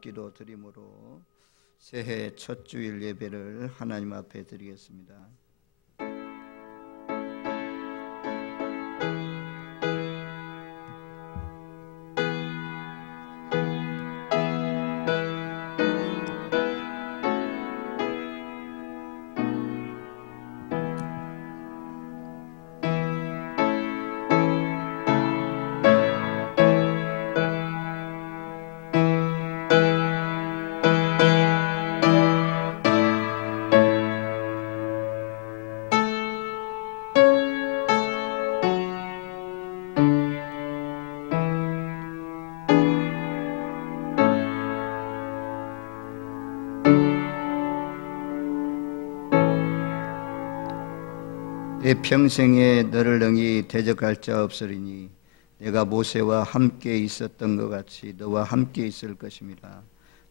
기도 드림으로 새해 첫 주일 예배를 하나님 앞에 드리겠습니다. 내 평생에 너를 능히 대적할 자 없으리니 내가 모세와 함께 있었던 것 같이 너와 함께 있을 것입니다.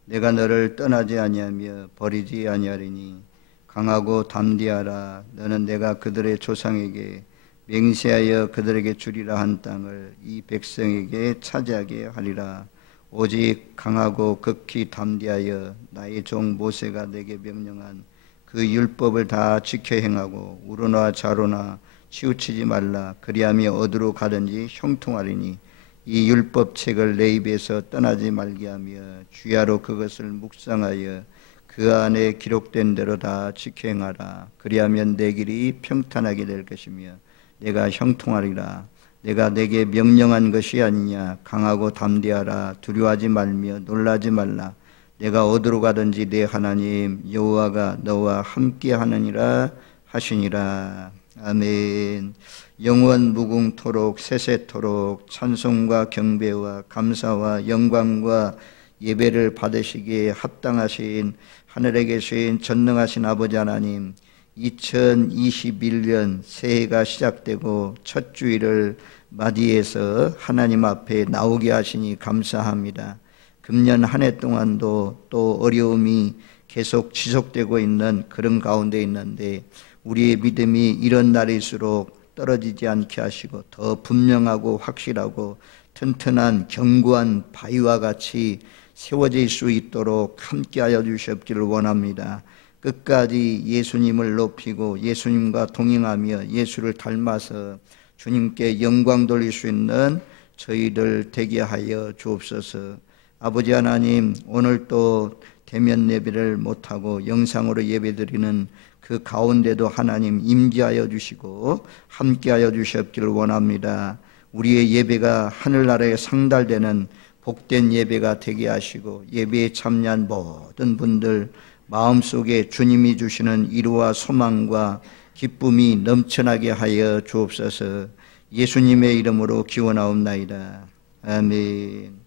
내가 너를 떠나지 아니하며 버리지 아니하리니 강하고 담대하라. 너는 내가 그들의 조상에게 맹세하여 그들에게 주리라 한 땅을 이 백성에게 차지하게 하리라. 오직 강하고 극히 담대하여 나의 종 모세가 내게 명령한 그 율법을 다 지켜 행하고 우로나 좌로나 치우치지 말라. 그리하며 어디로 가든지 형통하리니 이 율법책을 내 입에서 떠나지 말게 하며 주야로 그것을 묵상하여 그 안에 기록된 대로 다 지켜 행하라. 그리하면 내 길이 평탄하게 될 것이며 내가 형통하리라. 내가 내게 명령한 것이 아니냐. 강하고 담대하라. 두려워하지 말며 놀라지 말라. 내가 어디로 가든지 내 하나님 여호와가 너와 함께 하느니라 하시니라. 아멘. 영원 무궁토록 세세토록 찬송과 경배와 감사와 영광과 예배를 받으시기에 합당하신 하늘에 계신 전능하신 아버지 하나님, 2021년 새해가 시작되고 첫 주일을 맞이해서 하나님 앞에 나오게 하시니 감사합니다. 금년 한 해 동안도 또 어려움이 계속 지속되고 있는 그런 가운데 있는데 우리의 믿음이 이런 날일수록 떨어지지 않게 하시고 더 분명하고 확실하고 튼튼한 견고한 바위와 같이 세워질 수 있도록 함께하여 주시옵기를 원합니다. 끝까지 예수님을 높이고 예수님과 동행하며 예수를 닮아서 주님께 영광 돌릴 수 있는 저희들 되게 하여 주옵소서. 아버지 하나님, 오늘 또 대면 예배를 못하고 영상으로 예배드리는 그 가운데도 하나님 임재하여 주시고 함께하여 주시옵기를 원합니다. 우리의 예배가 하늘나라에 상달되는 복된 예배가 되게 하시고 예배에 참여한 모든 분들 마음속에 주님이 주시는 위로와 소망과 기쁨이 넘쳐나게 하여 주옵소서. 예수님의 이름으로 기원하옵나이다. 아멘.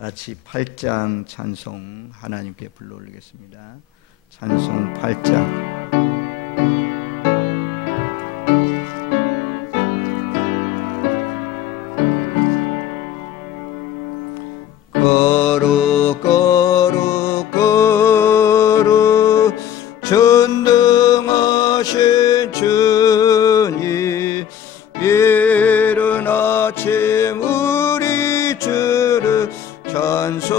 같이 8장 찬송 하나님께 불러 올리겠습니다. 찬송 8장. 거룩 거룩 거룩 전능하신 주님, 이른 아침 우리 주를 찬송합니다.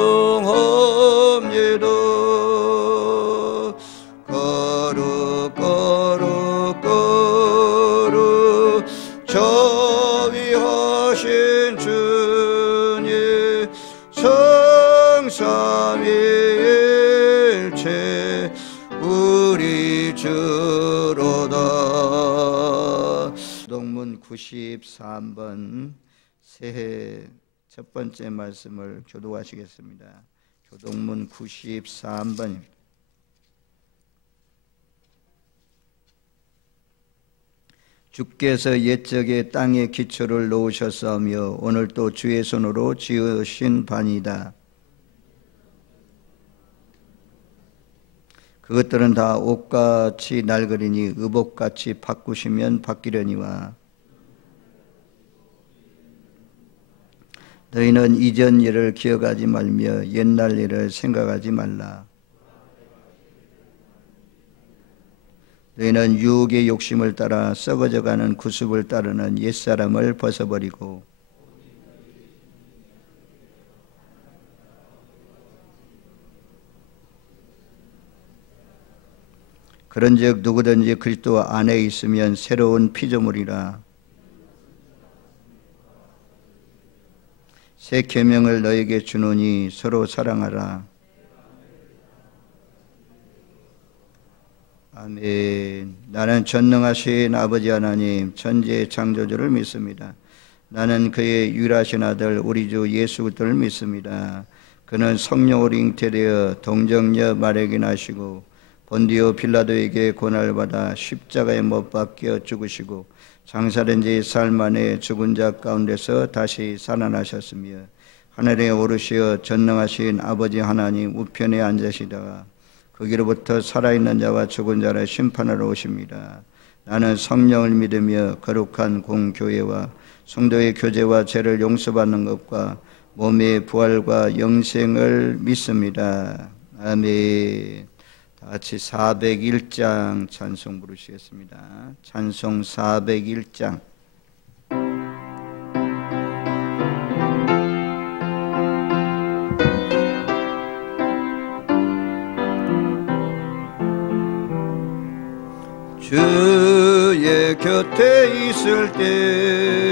거룩 거룩 거룩 자비하신 주님, 성삼위일체 우리 주로다. 교동문 93번 새해 첫 번째 말씀을 교독하시겠습니다. 교동문 93번입니다. 주께서 옛적에 땅에 기초를 놓으셨으며 오늘 또 주의 손으로 지으신 반이다. 그것들은 다 옷같이 낡으리니 의복같이 바꾸시면 바뀌려니와 너희는 이전 일을 기억하지 말며 옛날 일을 생각하지 말라. 너희는 유혹의 욕심을 따라 썩어져가는 구습을 따르는 옛사람을 벗어버리고 그런즉 누구든지 그리스도 안에 있으면 새로운 피조물이라. 새 계명을 너에게 주노니 서로 사랑하라. 아멘. 나는 전능하신 아버지 하나님 천지의 창조주를 믿습니다. 나는 그의 유일하신 아들 우리 주 예수 그리스도를 믿습니다. 그는 성령으로 잉태되어 동정녀 마리아에게 나시고 본디오 빌라도에게 고난을 받아 십자가에 못 박혀 죽으시고 장사된 지 사흘 만에 죽은 자 가운데서 다시 살아나셨으며 하늘에 오르시어 전능하신 아버지 하나님 우편에 앉으시다가 거기로부터 살아있는 자와 죽은 자를 심판하러 오십니다. 나는 성령을 믿으며 거룩한 공교회와 성도의 교제와 죄를 용서받는 것과 몸의 부활과 영생을 믿습니다. 아멘. 다 같이 401장 찬송 부르시겠습니다. 찬송 401장. 주의 곁에 있을 때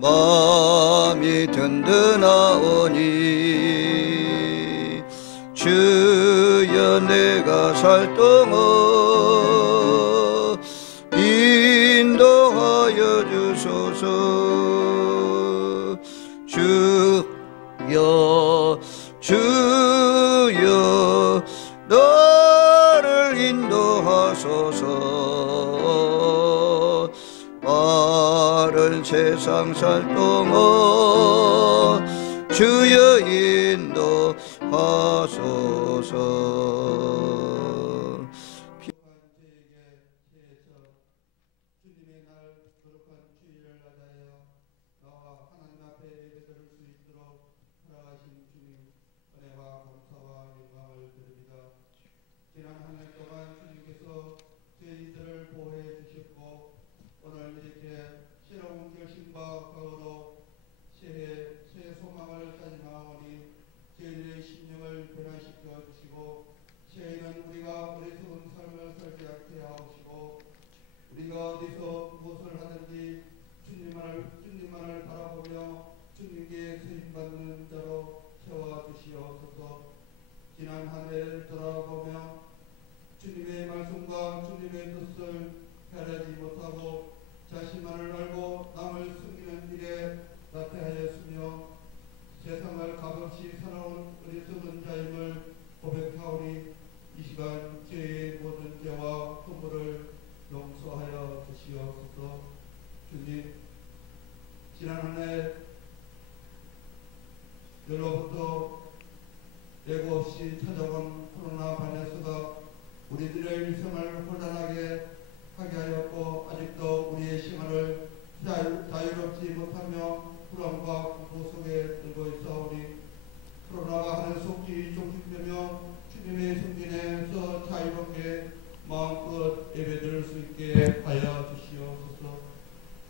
마음이 든든하오니 주여 내가 살 동안 인도하여 주소서. 주여 주여 나를 인도하소서. 바른 세상 살 동안 주여 인도하소서. 지난 한 해를 돌아보며 주님의 말씀과 주님의 뜻을 헤아리지 못하고 자신만을 알고 남을 숨기는 일에 나태하였으며 세상을 값없이 살아온 어리석은 자임을 고백하오니 이 시간 죄의 모든 죄와 허물을 용서하여 주시옵소서. 주님, 지난 한 해 열로부터 예고 없이 찾아온 코로나 바이러스가 우리들의 일생을 혼란하게 하게 하였고 아직도 우리의 시간을 자유롭지 못하며 불안과 공포 속에 들고 있사오니 코로나가 하늘 속히 종식되며 주님의 성전에서 자유롭게 마음껏 예배드릴 수 있게 하여 주시옵소서.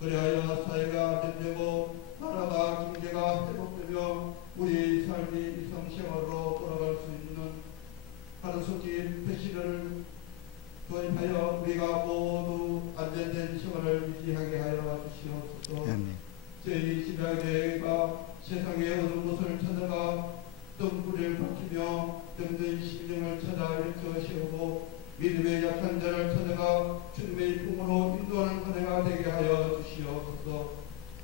그리하여 사회가 안정되고 나라가 경제가 회복되며 우리의 삶이 일상생활로 돌아갈 수 있는 하루속히 백신을 도입하여 우리가 모두 안전된 생활을 유지하게 하여 주시옵소서. 저희 지자체가 세상의 어느 곳을 찾아가 등불을 밝히며 등등 심령을 찾아 일으켜 세우고 믿음의 약한 자를 찾아가 주님의 품으로 인도하는 은혜가 되게 하여 주시옵소서.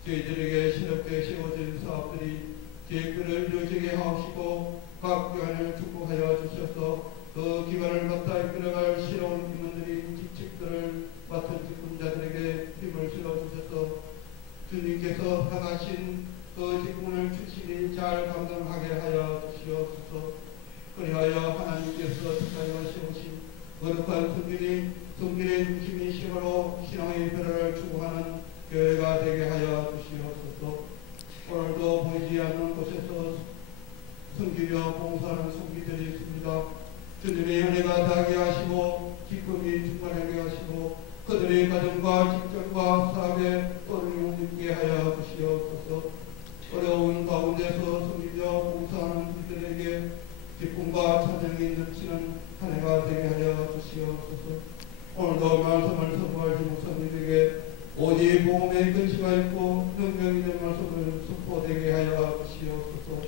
저희들에게 새롭게 세워진 사업들이 계획들을 이루어지게 하옵시고 각 기관을 축복하여 주셔서 그 기관을 맡아 이끌어갈 새로운 임원들이 직책들을 맡은 직분자들에게 힘을 실어주셔서 주님께서 하가신 그 직분을 충실히 잘 감당하게 하여 주시옵소서. 그리하여 하나님께서 특하여 세우신 거룩한 성전의 중심인 신으로 신앙의 변화를 추구하는 교회가 되게 하여 주시옵소서. 오늘도 보이지 않는 곳에서 섬기며 봉사하는 성기들이 있습니다. 주님의 은혜가 다하게 하시고 기쁨이 충만하게 하시고 그들의 가정과 직장과 사업에 또를 있게 하여 주시옵소서. 어려운 가운데서 섬기며 봉사하는 이들에게 기쁨과 찬양이 넘치는 한 해가 되게 하여 주시옵소서. 주시옵소서. 오늘도 말씀을 선포하신 목사님에게 오직 복음의 근시가 있고 능력 있는 말씀을 선포되게 하여 주시옵소서.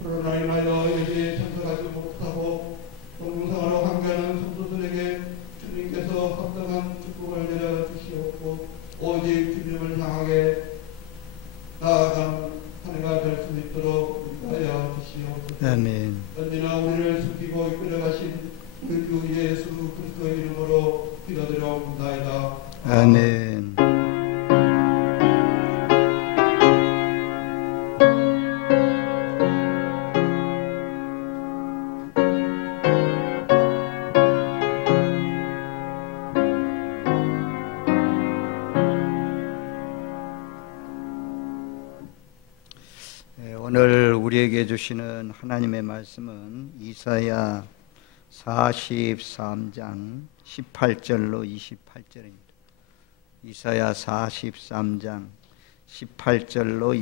그러나 인하여 여기에 참석하지 못하고 동영상으로 함께하는 성도들에게 주님께서 합당한 축복을 내려주시옵고 오직 주님을 향하게 나아가는 한 해가 될 수 있도록 인도하여 주시옵소서. 아멘. 언제나 우리를 숨기고 이끌어가신 우리 주 예수 그리스도의 이름으로 기도드려옵나이다. 아멘. 오늘 우리에게 주시는 하나님의 말씀은 이사야 43장 18절로 28절입니다. 이사야 43장 18절로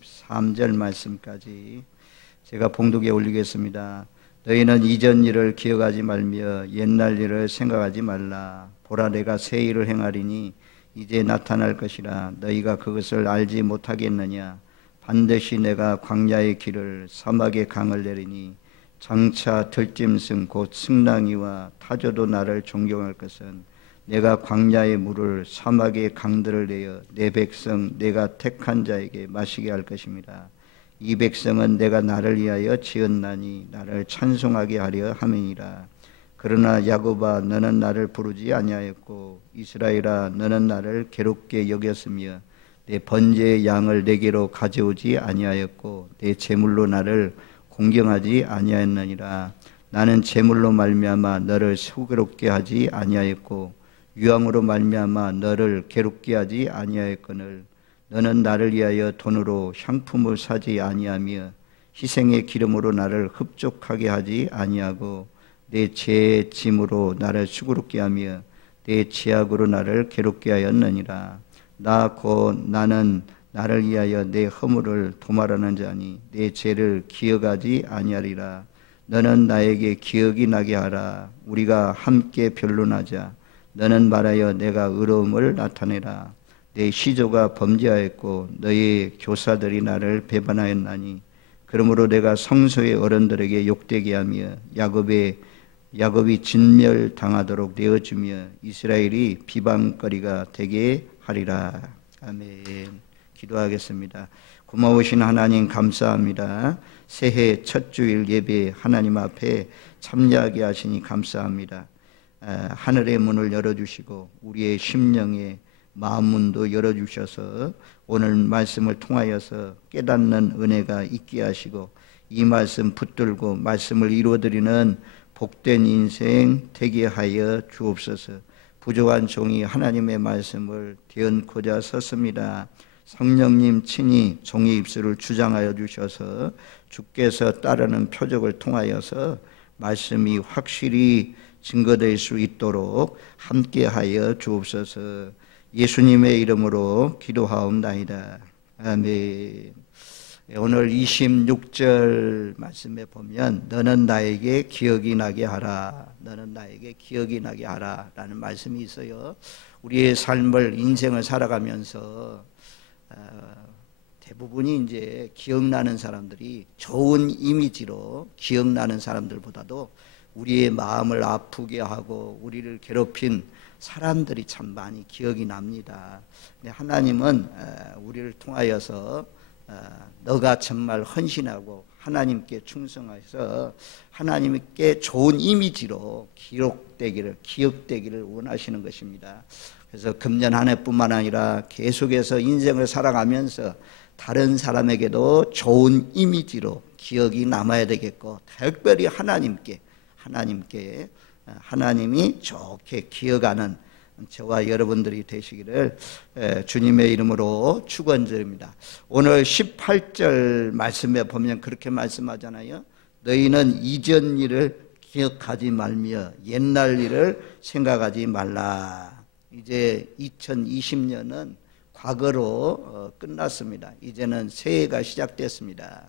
23절 말씀까지 제가 봉독에 올리겠습니다. 너희는 이전 일을 기억하지 말며 옛날 일을 생각하지 말라. 보라, 내가 새 일을 행하리니 이제 나타날 것이라. 너희가 그것을 알지 못하겠느냐. 반드시 내가 광야의 길을 사막의 강을 내리니 장차 들짐승 곧 승랑이와 타조도 나를 존경할 것은 내가 광야의 물을 사막의 강들을 내어 내 백성 내가 택한 자에게 마시게 할 것입니다. 이 백성은 내가 나를 위하여 지었나니 나를 찬송하게 하려 함이니라. 그러나 야곱아, 너는 나를 부르지 아니하였고 이스라엘아, 너는 나를 괴롭게 여겼으며 내 번제의 양을 내게로 가져오지 아니하였고 내 제물로 나를 공경하지 아니하였느니라. 나는 제물로 말미암아 너를 수고롭게 하지 아니하였고 유황으로 말미암아 너를 괴롭게 하지 아니하였거늘 너는 나를 위하여 돈으로 향품을 사지 아니하며 희생의 기름으로 나를 흡족하게 하지 아니하고 내 죄의 짐으로 나를 수고롭게 하며 내 죄악으로 나를 괴롭게 하였느니라. 나 곧 나는 나를 위하여 내 허물을 도말하는 자니 내 죄를 기억하지 아니하리라. 너는 나에게 기억이 나게 하라. 우리가 함께 변론하자. 너는 말하여 내가 의로움을 나타내라. 내 시조가 범죄하였고 너희 교사들이 나를 배반하였나니 그러므로 내가 성소의 어른들에게 욕되게 하며 야곱이 진멸당하도록 내어주며 이스라엘이 비방거리가 되게 하리라. 아멘. 기도하겠습니다. 고마우신 하나님 감사합니다. 새해 첫 주일 예배 하나님 앞에 참여하게 하시니 감사합니다. 하늘의 문을 열어주시고 우리의 심령의 마음 문도 열어주셔서 오늘 말씀을 통하여서 깨닫는 은혜가 있게 하시고 이 말씀 붙들고 말씀을 이루어드리는 복된 인생 되게 하여 주옵소서. 부족한 종이 하나님의 말씀을 되얹고자 섰습니다. 성령님 친히 종의 입술을 주장하여 주셔서 주께서 따르는 표적을 통하여서 말씀이 확실히 증거될 수 있도록 함께하여 주옵소서. 예수님의 이름으로 기도하옵나이다. 아멘. 오늘 26절 말씀에 보면 너는 나에게 기억이 나게 하라. 너는 나에게 기억이 나게 하라 라는 말씀이 있어요. 우리의 삶을 인생을 살아가면서 대부분이 이제 기억나는 사람들이 좋은 이미지로 기억나는 사람들보다도 우리의 마음을 아프게 하고 우리를 괴롭힌 사람들이 참 많이 기억이 납니다. 근데 하나님은 우리를 통하여서 너가 정말 헌신하고 하나님께 충성해서 하나님께 좋은 이미지로 기억되기를 원하시는 것입니다. 그래서 금년 한 해뿐만 아니라 계속해서 인생을 살아가면서 다른 사람에게도 좋은 이미지로 기억이 남아야 되겠고 특별히 하나님이 좋게 기억하는 저와 여러분들이 되시기를 주님의 이름으로 축원드립니다. 오늘 18절 말씀에 보면 그렇게 말씀하잖아요. 너희는 이전 일을 기억하지 말며 옛날 일을 생각하지 말라. 이제 2020년은 과거로 끝났습니다. 이제는 새해가 시작됐습니다.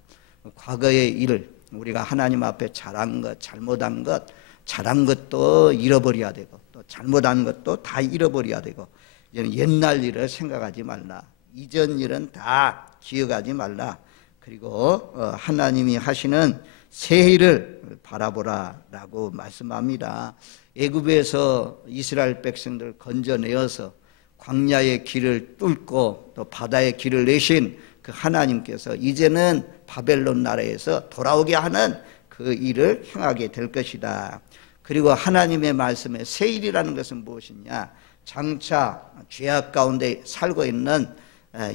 과거의 일, 우리가 하나님 앞에 잘한 것, 잘못한 것 잘한 것도 잃어버려야 되고 또 잘못한 것도 다 잃어버려야 되고 이제는 옛날 일을 생각하지 말라. 이전 일은 다 기억하지 말라. 그리고 하나님이 하시는 새 일을 바라보라 라고 말씀합니다. 애굽에서 이스라엘 백성들을 건져내어서 광야의 길을 뚫고 또 바다의 길을 내신 그 하나님께서 이제는 바벨론 나라에서 돌아오게 하는 그 일을 행하게 될 것이다. 그리고 하나님의 말씀에 새 일이라는 것은 무엇이냐? 장차 죄악 가운데 살고 있는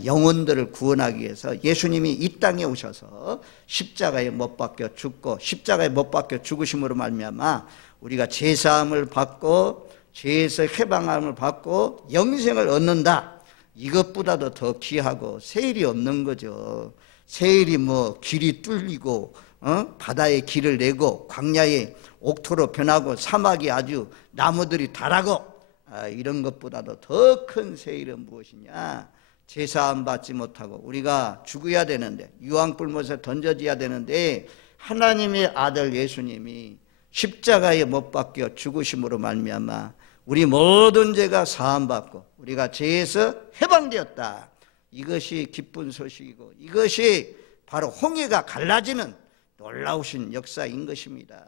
영혼들을 구원하기 위해서 예수님이 이 땅에 오셔서 십자가에 못 박혀 죽고 십자가에 못 박혀 죽으심으로 말미암아 우리가 죄사함을 받고 죄에서 해방함을 받고 영생을 얻는다. 이것보다도 더 귀하고 새 일이 없는 거죠. 새 일이 뭐 길이 뚫리고 바다에 길을 내고 광야에 옥토로 변하고 사막이 아주 나무들이 자라고 이런 것보다도 더 큰 새 일은 무엇이냐? 제사함 받지 못하고 우리가 죽어야 되는데 유황불못에 던져져야 되는데 하나님의 아들 예수님이 십자가에 못 박혀 죽으심으로 말미암아 우리 모든 죄가 사함받고 우리가 죄에서 해방되었다. 이것이 기쁜 소식이고 이것이 바로 홍해가 갈라지는 놀라우신 역사인 것입니다.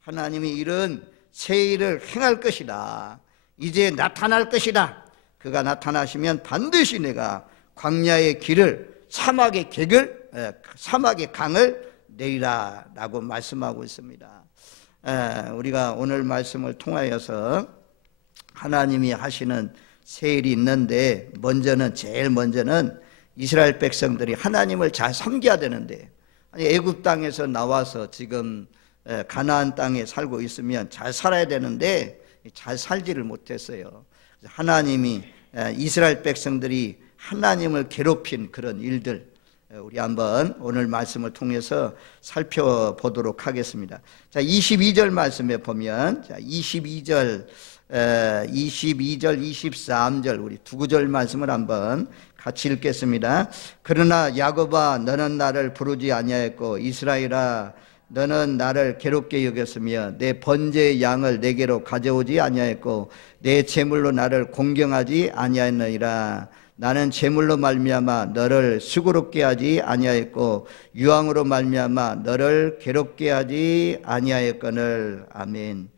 하나님이 이런 새 일을 행할 것이다. 이제 나타날 것이다. 그가 나타나시면 반드시 내가 광야의 길을 사막의 객을 사막의 강을 내리라 라고 말씀하고 있습니다. 우리가 오늘 말씀을 통하여서 하나님이 하시는 새 일이 있는데 제일 먼저는 이스라엘 백성들이 하나님을 잘 섬겨야 되는데 애굽 땅에서 나와서 지금 가나안 땅에 살고 있으면 잘 살아야 되는데 잘 살지를 못했어요. 하나님이 이스라엘 백성들이 하나님을 괴롭힌 그런 일들 우리 한번 오늘 말씀을 통해서 살펴보도록 하겠습니다. 자, 22절 말씀에 보면 22절, 23절 우리 두 구절 말씀을 한번 같이 읽겠습니다. 그러나 야곱아 너는 나를 부르지 아니하였고 이스라엘아 너는 나를 괴롭게 여겼으며 내 번제의 양을 내게로 가져오지 아니하였고 내 제물로 나를 공경하지 아니하였느니라. 나는 제물로 말미암아 너를 수고롭게 하지 아니하였고 유황으로 말미암아 너를 괴롭게 하지 아니하였거늘. 아멘.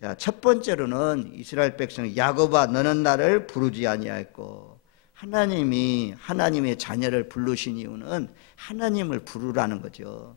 자, 첫 번째로는 이스라엘 백성 야곱아 너는 나를 부르지 아니하였고 하나님이 하나님의 자녀를 부르신 이유는 하나님을 부르라는 거죠.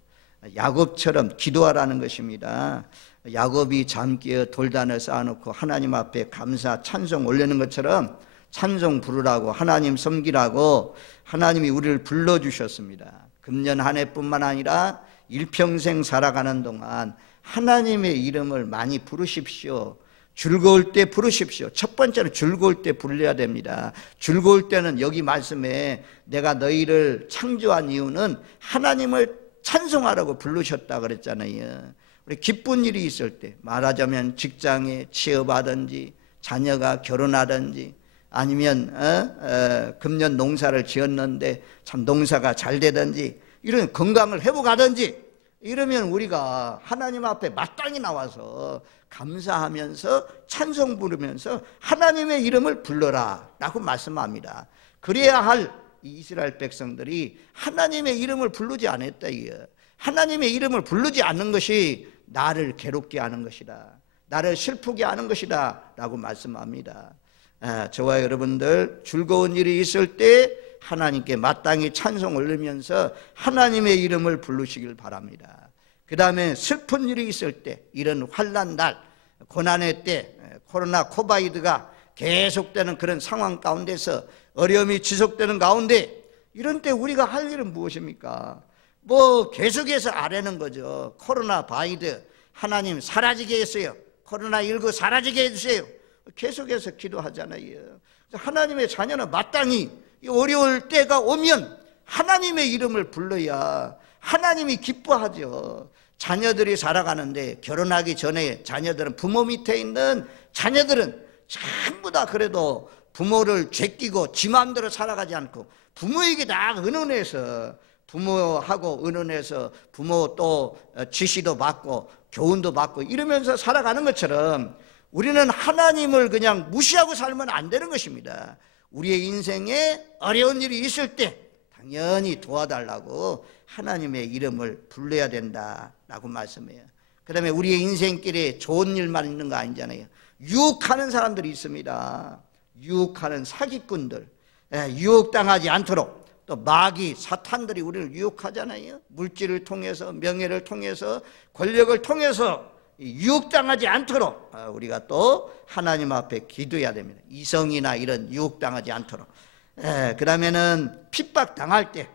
야곱처럼 기도하라는 것입니다. 야곱이 잠깨어 돌단을 쌓아놓고 하나님 앞에 감사 찬송 올리는 것처럼 찬송 부르라고 하나님 섬기라고 하나님이 우리를 불러주셨습니다. 금년 한 해뿐만 아니라 일평생 살아가는 동안 하나님의 이름을 많이 부르십시오. 즐거울 때 부르십시오. 첫 번째는 즐거울 때 불러야 됩니다. 즐거울 때는 여기 말씀에 내가 너희를 창조한 이유는 하나님을 찬송하라고 부르셨다 그랬잖아요. 우리 기쁜 일이 있을 때 말하자면 직장에 취업하든지 자녀가 결혼하든지 아니면 금년 농사를 지었는데 참 농사가 잘 되든지 이런 건강을 회복하든지 이러면 우리가 하나님 앞에 마땅히 나와서 감사하면서 찬송 부르면서 하나님의 이름을 불러라 라고 말씀합니다. 그래야 할 이스라엘 백성들이 하나님의 이름을 부르지 않았다. 하나님의 이름을 부르지 않는 것이 나를 괴롭게 하는 것이다. 나를 슬프게 하는 것이다 라고 말씀합니다. 저와 여러분들 즐거운 일이 있을 때 하나님께 마땅히 찬송 올리면서 하나님의 이름을 부르시길 바랍니다. 그 다음에 슬픈 일이 있을 때 이런 환난 날 고난의 때 코로나 코바이드가 계속되는 그런 상황 가운데서 어려움이 지속되는 가운데 이런 때 우리가 할 일은 무엇입니까? 뭐 계속해서 아뢰는 거죠. 코로나 바이드 하나님 사라지게 했어요. 코로나19 사라지게 해주세요. 계속해서 기도하잖아요. 하나님의 자녀는 마땅히 어려울 때가 오면 하나님의 이름을 불러야 하나님이 기뻐하죠. 자녀들이 살아가는데 결혼하기 전에 자녀들은 부모 밑에 있는 자녀들은 전부 다 그래도 부모를 제끼고 지 마음대로 살아가지 않고 부모에게 다 의논해서 부모하고 의논해서 부모 또 지시도 받고 교훈도 받고 이러면서 살아가는 것처럼 우리는 하나님을 그냥 무시하고 살면 안 되는 것입니다. 우리의 인생에 어려운 일이 있을 때 당연히 도와달라고 하나님의 이름을 불러야 된다라고 말씀해요. 그 다음에 우리의 인생길에 좋은 일만 있는 거 아니잖아요. 유혹하는 사람들이 있습니다. 유혹하는 사기꾼들, 유혹당하지 않도록 또 마귀, 사탄들이 우리를 유혹하잖아요. 물질을 통해서, 명예를 통해서, 권력을 통해서 유혹당하지 않도록 우리가 또 하나님 앞에 기도해야 됩니다. 이성이나 이런 유혹당하지 않도록. 그 다음에는 핍박당할 때,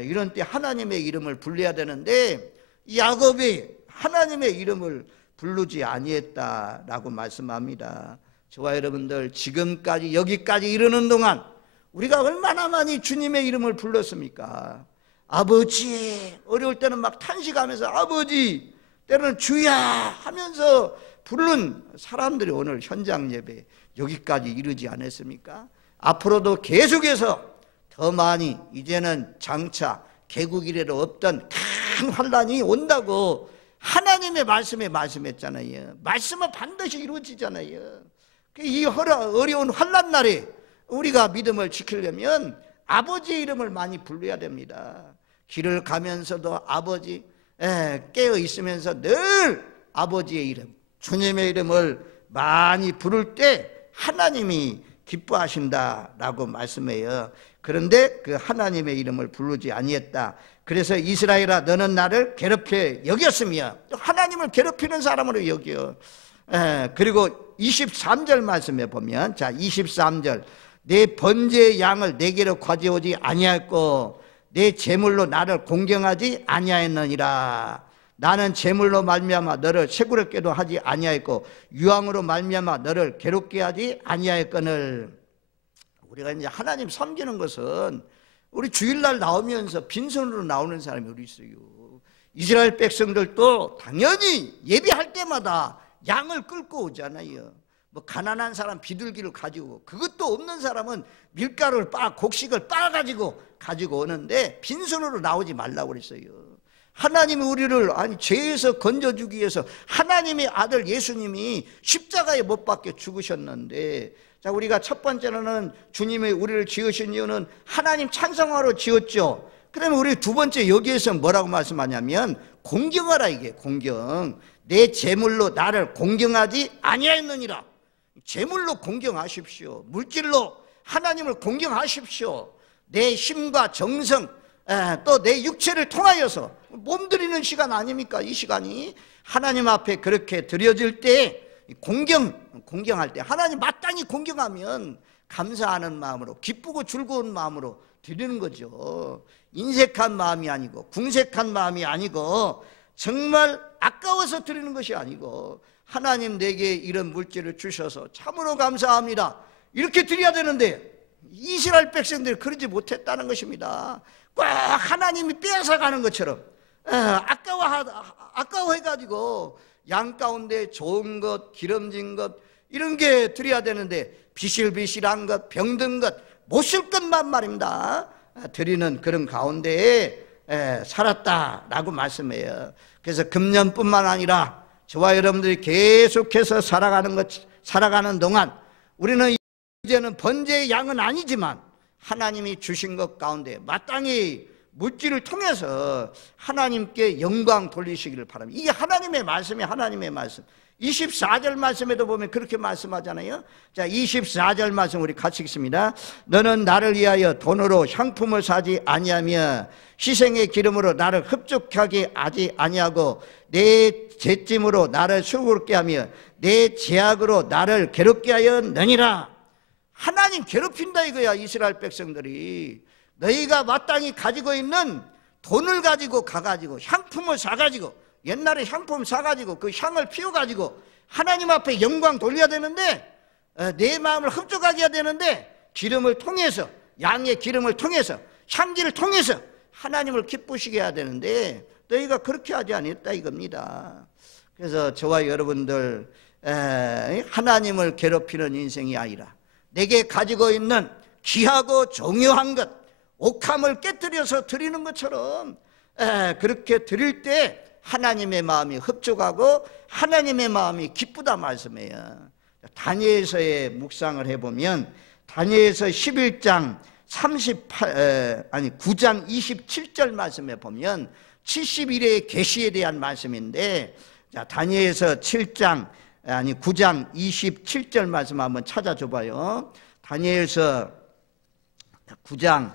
이런 때 하나님의 이름을 불러야 되는데 야곱이 하나님의 이름을 부르지 아니했다라고 말씀합니다. 저와 여러분들 지금까지 여기까지 이르는 동안 우리가 얼마나 많이 주님의 이름을 불렀습니까? 아버지, 어려울 때는 막 탄식하면서 아버지, 때로는 주야 하면서 부른 사람들이 오늘 현장 예배 여기까지 이르지 않았습니까? 앞으로도 계속해서 더 많이, 이제는 장차 개국 이래로 없던 큰 환란이 온다고 하나님의 말씀에 말씀했잖아요. 말씀은 반드시 이루어지잖아요. 이 어려운 환란 날에 우리가 믿음을 지키려면 아버지의 이름을 많이 불러야 됩니다. 길을 가면서도 아버지, 깨어 있으면서 늘 아버지의 이름, 주님의 이름을 많이 부를 때 하나님이 기뻐하신다라고 말씀해요. 그런데 그 하나님의 이름을 부르지 아니했다. 그래서 이스라엘아 너는 나를 괴롭혀 여겼으며, 하나님을 괴롭히는 사람으로 여겨. 그리고 23절 말씀에 보면, 자 23절, 내 번제의 양을 내게로 가져오지 아니하였고 내 제물로 나를 공경하지 아니하였느니라. 나는 제물로 말미암아 너를 채굴했게도 하지 아니하였고 유황으로 말미암아 너를 괴롭게 하지 아니하였거늘. 우리가 이제 하나님 섬기는 것은 우리 주일날 나오면서 빈손으로 나오는 사람이 우리 있어요. 이스라엘 백성들도 당연히 예배할 때마다 양을 끌고 오잖아요. 뭐 가난한 사람 비둘기를 가지고, 그것도 없는 사람은 밀가루를 곡식을 가지고 오는데 빈손으로 나오지 말라고 그랬어요. 하나님이 우리를 죄에서 건져주기 위해서 하나님의 아들 예수님이 십자가에 못 박혀 죽으셨는데, 자 우리가 첫 번째로는 주님이 우리를 지으신 이유는 하나님 찬송하러 지었죠. 그러면 우리 두 번째 여기에서 뭐라고 말씀하냐면 공경하라, 이게 공경. 내 제물로 나를 공경하지 아니하였느니라. 제물로 공경하십시오. 물질로 하나님을 공경하십시오. 내 힘과 정성, 또 내 육체를 통하여서 몸드리는 시간 아닙니까? 이 시간이 하나님 앞에 그렇게 드려질 때 공경할 때 하나님 마땅히 공경하면 감사하는 마음으로, 기쁘고 즐거운 마음으로 드리는 거죠. 인색한 마음이 아니고 궁색한 마음이 아니고 정말 아까워서 드리는 것이 아니고 하나님 내게 이런 물질을 주셔서 참으로 감사합니다 이렇게 드려야 되는데 이스라엘 백성들이 그러지 못했다는 것입니다. 꼭 하나님이 빼앗아가는 것처럼 아까워해가지고 양 가운데 좋은 것, 기름진 것 이런 게 드려야 되는데 비실비실한 것, 병든 것, 못 쓸 것만 말입니다 드리는 그런 가운데에 살았다라고 말씀해요. 그래서 금년뿐만 아니라 저와 여러분들이 계속해서 살아가는 동안 우리는 이제는 번제의 양은 아니지만 하나님이 주신 것 가운데 마땅히 물질을 통해서 하나님께 영광 돌리시기를 바랍니다. 이게 하나님의 말씀이에요. 하나님의 말씀. 24절 말씀에도 보면 그렇게 말씀하잖아요. 자 24절 말씀 우리 같이 읽습니다. 너는 나를 위하여 돈으로 향품을 사지 아니하며 희생의 기름으로 나를 흡족하게 하지 아니하고 내 죄짐으로 나를 수고롭게 하며 내 죄악으로 나를 괴롭게 하였느니라. 하나님 괴롭힌다 이거야. 이스라엘 백성들이 너희가 마땅히 가지고 있는 돈을 가지고 가가지고 향품을 사가지고, 옛날에 향품 사가지고 그 향을 피워가지고 하나님 앞에 영광 돌려야 되는데, 내 마음을 흡족하게 해야 되는데 기름을 통해서, 양의 기름을 통해서, 향기를 통해서 하나님을 기쁘시게 해야 되는데 너희가 그렇게 하지 않았다 이겁니다. 그래서 저와 여러분들 하나님을 괴롭히는 인생이 아니라 내게 가지고 있는 귀하고 중요한 것, 옥함을 깨뜨려서 드리는 것처럼 그렇게 드릴 때 하나님의 마음이 흡족하고 하나님의 마음이 기쁘다 말씀이에요. 다니엘서의 묵상을 해보면 다니엘서 11장 9장 27절 말씀에 보면 70일의 계시에 대한 말씀인데, 자, 다니엘서 9장 27절 말씀 한번 찾아줘 봐요. 다니엘서 9장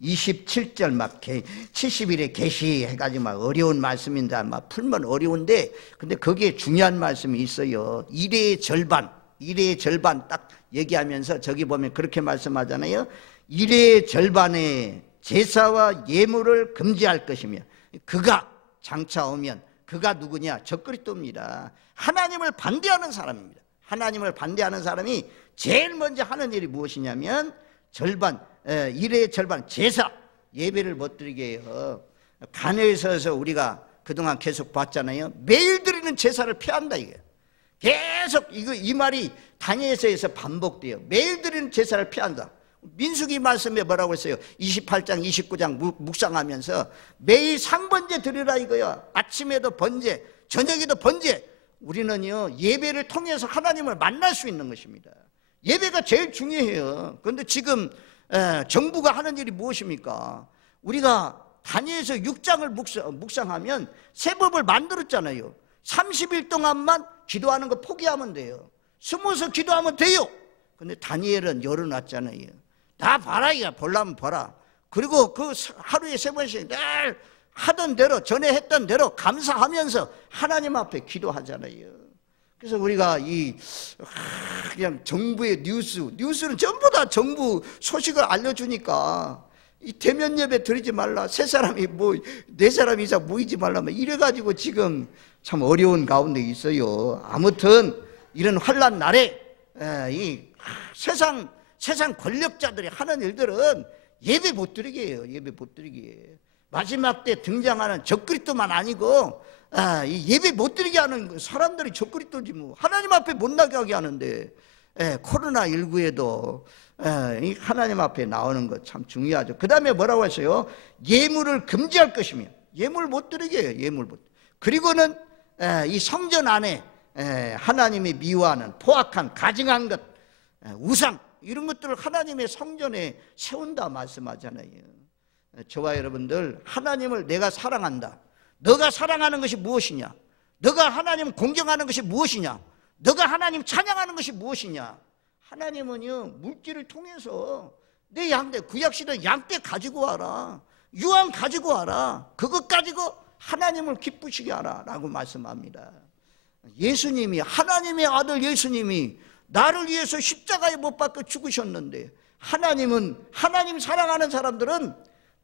27절 막 70일의 계시 해가지고 막 어려운 말씀인데 막 풀면 어려운데, 근데 거기에 중요한 말씀이 있어요. 일의 절반 딱 얘기하면서 저기 보면 그렇게 말씀하잖아요. 일의 절반의 제사와 예물을 금지할 것이며 그가 장차 오면, 그가 누구냐? 적그리스도입니다. 하나님을 반대하는 사람입니다. 하나님을 반대하는 사람이 제일 먼저 하는 일이 무엇이냐면 일의 절반 제사, 예배를 못 드리게 해요. 다니엘서에서 우리가 그동안 계속 봤잖아요. 매일 드리는 제사를 피한다 이거예요. 계속 이 말이 다니엘서에서 반복돼요. 매일 드리는 제사를 피한다. 민수기 말씀에 뭐라고 했어요? 28장 29장 묵상하면서 매일 상번제 드리라 이거야. 아침에도 번제, 저녁에도 번제. 우리는요 예배를 통해서 하나님을 만날 수 있는 것입니다. 예배가 제일 중요해요. 그런데 지금 정부가 하는 일이 무엇입니까? 우리가 다니엘서 6장을 묵상하면 새 법을 만들었잖아요. 30일 동안만 기도하는 거 포기하면 돼요. 숨어서 기도하면 돼요. 근데 다니엘은 열어놨잖아요. 다 봐라 이거, 보려면 봐라. 그리고 그 하루에 3번씩 늘 하던 대로, 전에 했던 대로 감사하면서 하나님 앞에 기도하잖아요. 그래서 우리가 그냥 정부의 뉴스는 전부 다 정부 소식을 알려주니까 이 대면 예배 드리지 말라, 세 사람이 네 사람 이상 모이지 말라, 이래가지고 지금 참 어려운 가운데 있어요. 아무튼 이런 환난 날에 이 세상 권력자들이 하는 일들은 예배 못 드리게 해요. 예배 못 드리게. 마지막 때 등장하는 적그리스도만 아니고 이 예배 못 드리게 하는 사람들이 적그리스도지 뭐. 하나님 앞에 못 나가게 하는데 코로나19에도 하나님 앞에 나오는 것 참 중요하죠. 그 다음에 뭐라고 했어요? 예물을 금지할 것이며, 예물 못 드리게 해요. 예물 못. 그리고는 이 성전 안에 하나님이 미워하는 포악한 가증한 것, 우상, 이런 것들을 하나님의 성전에 세운다 말씀하잖아요. 저와 여러분들, 하나님을 내가 사랑한다. 너가 사랑하는 것이 무엇이냐? 너가 하나님 공경하는 것이 무엇이냐? 너가 하나님 찬양하는 것이 무엇이냐? 하나님은요 물질을 통해서 내 양떼, 구약시대 양떼 가지고 와라, 유황 가지고 와라, 그것 가지고 하나님을 기쁘시게 하라 라고 말씀합니다. 예수님이, 하나님의 아들 예수님이 나를 위해서 십자가에 못 박혀 죽으셨는데, 하나님 사랑하는 사람들은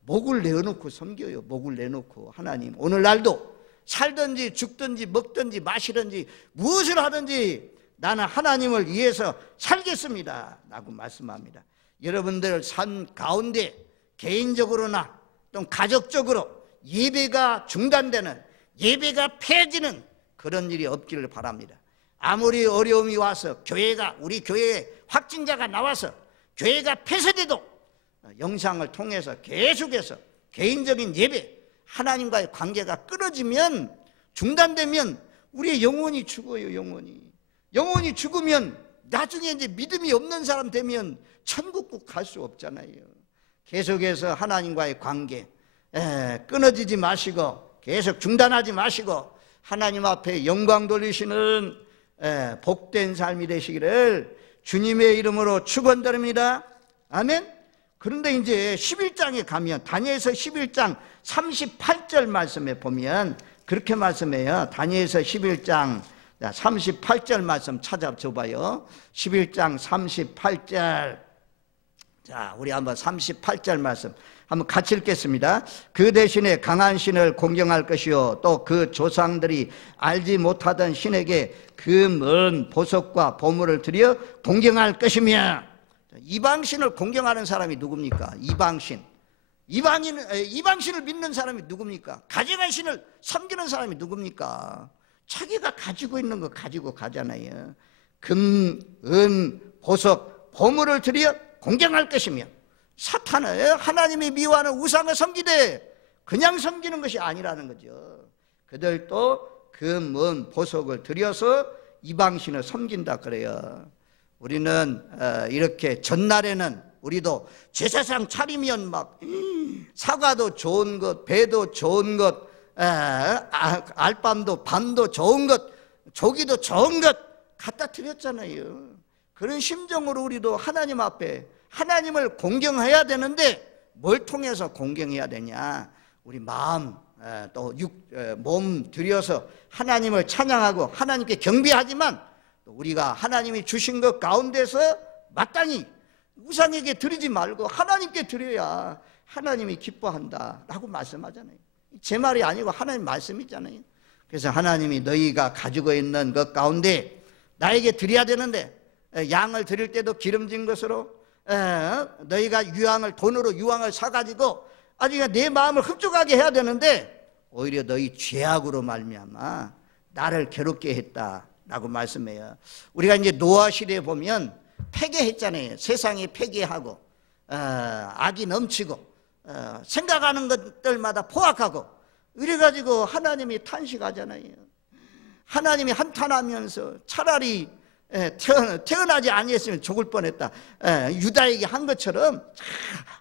목을 내어놓고 섬겨요. 목을 내놓고. 하나님, 오늘날도 살든지 죽든지 먹든지 마시든지 무엇을 하든지 나는 하나님을 위해서 살겠습니다 라고 말씀합니다. 여러분들 삶 가운데 개인적으로나 또 가족적으로 예배가 중단되는, 예배가 폐해지는 그런 일이 없기를 바랍니다. 아무리 어려움이 와서 우리 교회에 확진자가 나와서 교회가 폐쇄돼도 영상을 통해서 계속해서 개인적인 예배, 하나님과의 관계가 끊어지면, 중단되면 우리의 영혼이 죽어요. 영혼이 죽으면 나중에 이제 믿음이 없는 사람 되면 천국국 갈 수 없잖아요. 계속해서 하나님과의 관계 끊어지지 마시고, 계속 중단하지 마시고 하나님 앞에 영광 돌리시는 복된 삶이 되시기를 주님의 이름으로 축원드립니다. 아멘. 그런데 이제 11장에 가면, 다니엘서 11장 38절 말씀에 보면 그렇게 말씀해요. 다니엘서 11장 38절 말씀 찾아줘봐요. 11장 38절. 자, 우리 한번 38절 말씀 한번 같이 읽겠습니다. 그 대신에 강한 신을 공경할 것이요, 또 그 조상들이 알지 못하던 신에게 그 먼 보석과 보물을 드려 공경할 것이며. 이방신을 공경하는 사람이 누굽니까? 이방신을 믿는 사람이 누굽니까? 가증한 신을 섬기는 사람이 누굽니까? 자기가 가지고 있는 거 가지고 가잖아요. 금, 은, 보석, 보물을 드려 공경할 것이며, 사탄을, 하나님이 미워하는 우상을 섬기되 그냥 섬기는 것이 아니라는 거죠. 그들도 그 먼 보석을 들여서 이방신을 섬긴다 그래요. 우리는 이렇게 전날에는 우리도 제사상 차리면 막 사과도 좋은 것, 배도 좋은 것, 알밤도 밤도 좋은 것, 조기도 좋은 것 갖다 드렸잖아요. 그런 심정으로 우리도 하나님 앞에 하나님을 공경해야 되는데 뭘 통해서 공경해야 되냐? 우리 마음 또 몸 들여서 하나님을 찬양하고 하나님께 경배하지만 또 우리가 하나님이 주신 것 가운데서 마땅히 우상에게 드리지 말고 하나님께 드려야 하나님이 기뻐한다라고 말씀하잖아요. 제 말이 아니고 하나님 말씀이잖아요. 그래서 하나님이 너희가 가지고 있는 것 가운데 나에게 드려야 되는데, 양을 드릴 때도 기름진 것으로 너희가 돈으로 유황을 사가지고 아주 내 마음을 흡족하게 해야 되는데 오히려 너희 죄악으로 말미암아 나를 괴롭게 했다라고 말씀해요. 우리가 이제 노아 시대에 보면 폐괴했잖아요. 세상이 폐괴하고 악이 넘치고 생각하는 것들마다 포악하고 이래가지고 하나님이 탄식하잖아요. 하나님이 한탄하면서 차라리 태어나지 아니했으면 죽을 뻔했다, 유다에게 한 것처럼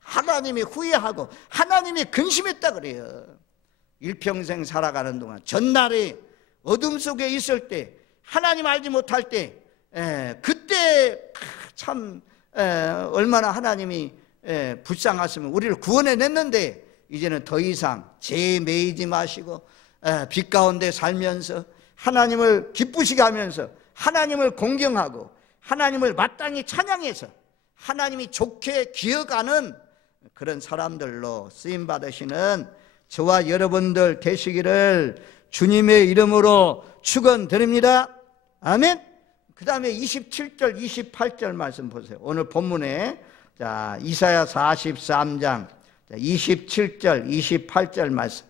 하나님이 후회하고 하나님이 근심했다 그래요. 일평생 살아가는 동안 전날에 어둠 속에 있을 때, 하나님 알지 못할 때, 그때 참 얼마나 하나님이 불쌍하시면 우리를 구원해냈는데 이제는 더 이상 죄에 매이지 마시고 빛 가운데 살면서 하나님을 기쁘시게 하면서 하나님을 공경하고 하나님을 마땅히 찬양해서 하나님이 좋게 기억하는 그런 사람들로 쓰임받으시는 저와 여러분들 되시기를 주님의 이름으로 축원드립니다. 아멘. 그 다음에 27절 28절 말씀 보세요. 오늘 본문에 이사야 43장 27절 28절 말씀,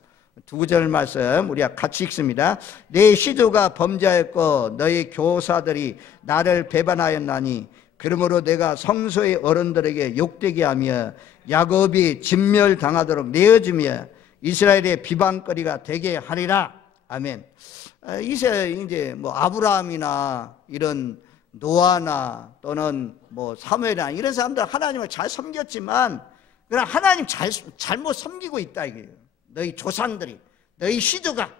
두 구절 말씀 우리가 같이 읽습니다. 내 시조가 범죄하였고 너희 교사들이 나를 배반하였나니 그러므로 내가 성소의 어른들에게 욕되게 하며 야곱이 진멸당하도록 내어주며 이스라엘의 비방거리가 되게 하리라. 아멘. 이제 뭐 아브라함이나 이런 노아나 또는 뭐 사무엘이나 이런 사람들 하나님을 잘 섬겼지만 그러나 하나님 잘못 섬기고 있다 이거예요. 너희 조상들이, 너희 시조가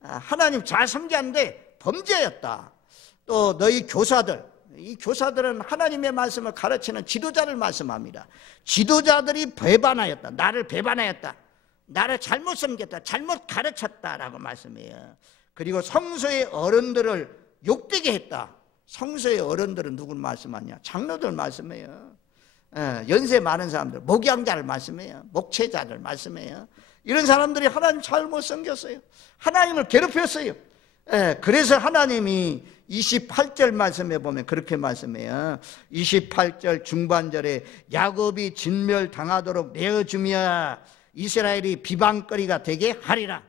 하나님 잘 섬겼는데 범죄였다. 또 너희 교사들, 이 교사들은 하나님의 말씀을 가르치는 지도자를 말씀합니다. 지도자들이 배반하였다. 나를 배반하였다. 나를 잘못 섬겼다. 잘못 가르쳤다라고 말씀해요. 그리고 성소의 어른들을 욕되게 했다. 성소의 어른들은 누굴 말씀하냐? 장로들 말씀해요. 연세 많은 사람들, 목양자를 말씀해요. 목체자를 말씀해요. 이런 사람들이 하나님 잘못 섬겼어요. 하나님을 괴롭혔어요. 그래서 하나님이 28절 말씀에 보면 그렇게 말씀해요. 28절 중반절에 야곱이 진멸당하도록 내어주며 이스라엘이 비방거리가 되게 하리라.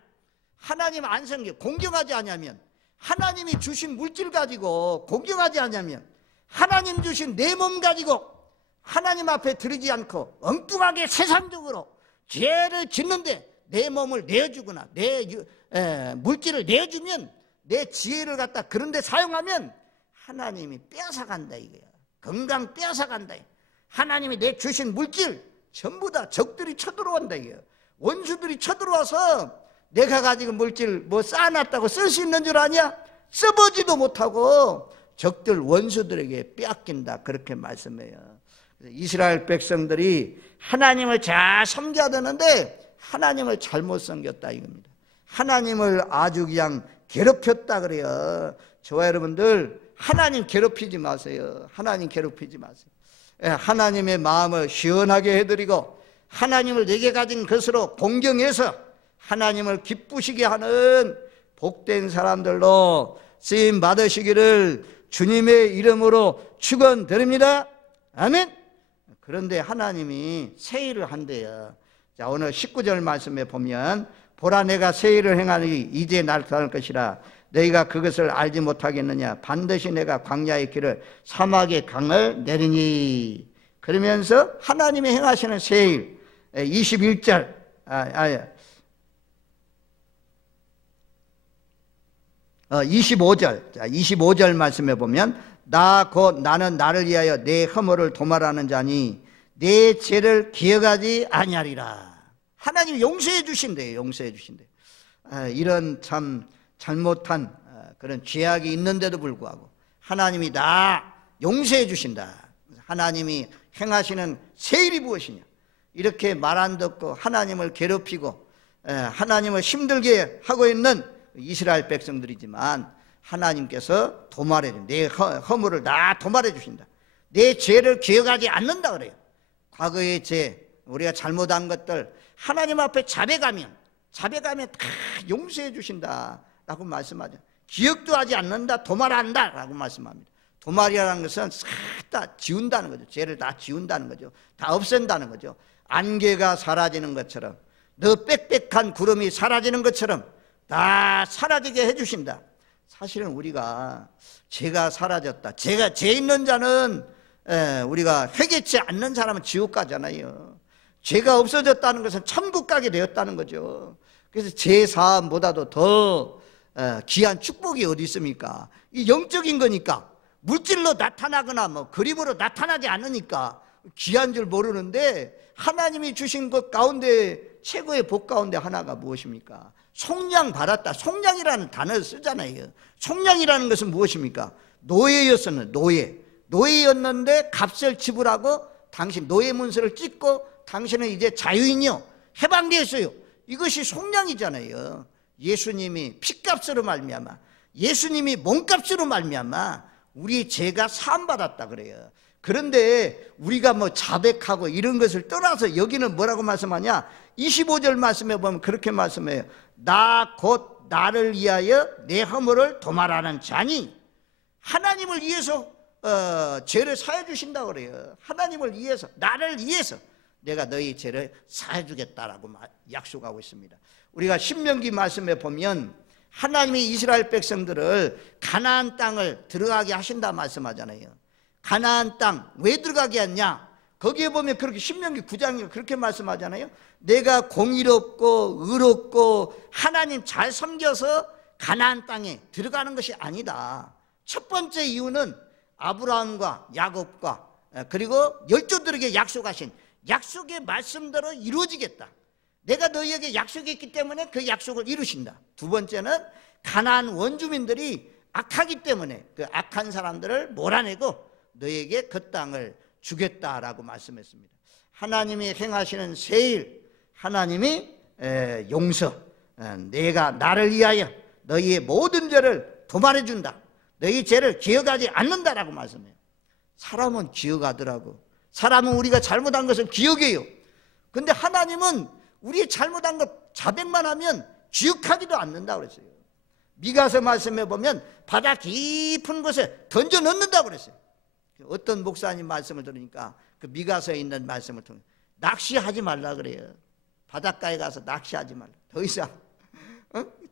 하나님 안 섬겨 공경하지 않으면, 하나님이 주신 물질 가지고 공경하지 않으면, 하나님 주신 내 몸 가지고 하나님 앞에 드리지 않고 엉뚱하게 세상적으로 죄를 짓는데 내 몸을 내어주거나 내 물질을 내어주면, 내 지혜를 갖다 그런 데 사용하면 하나님이 빼앗아간다 이거야. 건강 빼앗아간다. 하나님이 내 주신 물질 전부 다 적들이 쳐들어온다 이거야. 원수들이 쳐들어와서 내가 가지고 물질 뭐 쌓아놨다고 쓸 수 있는 줄 아냐? 써보지도 못하고 적들 원수들에게 빼앗긴다 그렇게 말씀해요. 이스라엘 백성들이 하나님을 잘 섬겨야 되는데 하나님을 잘못 섬겼다 이겁니다. 하나님을 아주 그냥 괴롭혔다 그래요. 저와 여러분들 하나님 괴롭히지 마세요. 하나님 괴롭히지 마세요. 하나님의 마음을 시원하게 해드리고 하나님을 내게 가진 것으로 공경해서 하나님을 기쁘시게 하는 복된 사람들로 쓰임 받으시기를 주님의 이름으로 축원드립니다. 아멘. 그런데 하나님이 새 일을 한대요. 자, 오늘 19절 말씀에 보면 보라 내가 새 일을 행하니 이제 나타날 것이라 너희가 그것을 알지 못하겠느냐. 반드시 내가 광야의 길을 사막의 강을 내리니 그러면서 하나님이 행하시는 세일 21절 25절 25절 말씀해 보면 나 곧 나는 나를 위하여 내 허물을 도말하는 자니 내 죄를 기억하지 아니하리라. 하나님이 용서해 주신대요. 용서해 주신대요. 이런 참 잘못한 그런 죄악이 있는데도 불구하고 하나님이 나 용서해 주신다. 하나님이 행하시는 세일이 무엇이냐? 이렇게 말 안 듣고 하나님을 괴롭히고 하나님을 힘들게 하고 있는 이스라엘 백성들이지만 하나님께서 도말해 주신다. 내 허물을 다 도말해 주신다. 내 죄를 기억하지 않는다 그래요. 과거의 죄, 우리가 잘못한 것들 하나님 앞에 자백하면 다 용서해 주신다라고 말씀하죠. 기억도 하지 않는다, 도말한다라고 말씀합니다. 도말이라는 것은 싹 다 지운다는 거죠. 죄를 다 지운다는 거죠. 다 없앤다는 거죠. 안개가 사라지는 것처럼, 너 빽빽한 구름이 사라지는 것처럼 다 사라지게 해주신다. 사실은 우리가 죄가 사라졌다, 죄 있는 자는 우리가 회개치 않는 사람은 지옥 가잖아요. 죄가 없어졌다는 것은 천국 가게 되었다는 거죠. 그래서 죄 사함보다도 더 귀한 축복이 어디 있습니까? 이 영적인 거니까, 물질로 나타나거나 뭐 그림으로 나타나지 않으니까 귀한 줄 모르는데, 하나님이 주신 것 가운데 최고의 복 가운데 하나가 무엇입니까? 속량 받았다. 속량이라는 단어를 쓰잖아요. 속량이라는 것은 무엇입니까? 노예였었는데, 노예였는데 값을 지불하고 당신 노예 문서를 찍고 당신은 이제 자유인이요, 해방되었어요. 이것이 속량이잖아요. 예수님이 피값으로 말미암아, 예수님이 몸값으로 말미암아 우리 죄가 사함받았다 그래요. 그런데 우리가 뭐 자백하고 이런 것을 떠나서 여기는 뭐라고 말씀하냐? 25절 말씀해 보면 그렇게 말씀해요. 나 곧 나를 위하여 내 허물을 도말하는 자니, 하나님을 위해서 죄를 사해 주신다고 그래요. 하나님을 위해서, 나를 위해서 내가 너희 죄를 사해 주겠다라고 약속하고 있습니다. 우리가 신명기 말씀에 보면 하나님이 이스라엘 백성들을 가나안 땅을 들어가게 하신다 말씀하잖아요. 가나안 땅 왜 들어가게 했냐? 거기에 보면 그렇게 신명기 9장에 그렇게 말씀하잖아요. 내가 공의롭고 의롭고 하나님 잘 섬겨서 가나안 땅에 들어가는 것이 아니다. 첫 번째 이유는 아브라함과 야곱과 그리고 열조들에게 약속하신 약속의 말씀대로 이루어지겠다. 내가 너희에게 약속했기 때문에 그 약속을 이루신다. 두 번째는 가나안 원주민들이 악하기 때문에 그 악한 사람들을 몰아내고 너희에게 그 땅을 주겠다라고 말씀했습니다. 하나님이 행하시는 세일, 하나님이 용서, 내가 나를 위하여 너희의 모든 죄를 도말해 준다. 너희 죄를 기억하지 않는다라고 말씀해요. 사람은 기억하더라고. 사람은 우리가 잘못한 것을 기억해요. 근데 하나님은 우리의 잘못한 것 자백만 하면 기억하지도 않는다고 그랬어요. 미가서 말씀해 보면 바다 깊은 곳에 던져 넣는다고 그랬어요. 어떤 목사님 말씀을 들으니까 그 미가서에 있는 말씀을 통해 낚시하지 말라 그래요. 바닷가에 가서 낚시하지 말라. 더 이상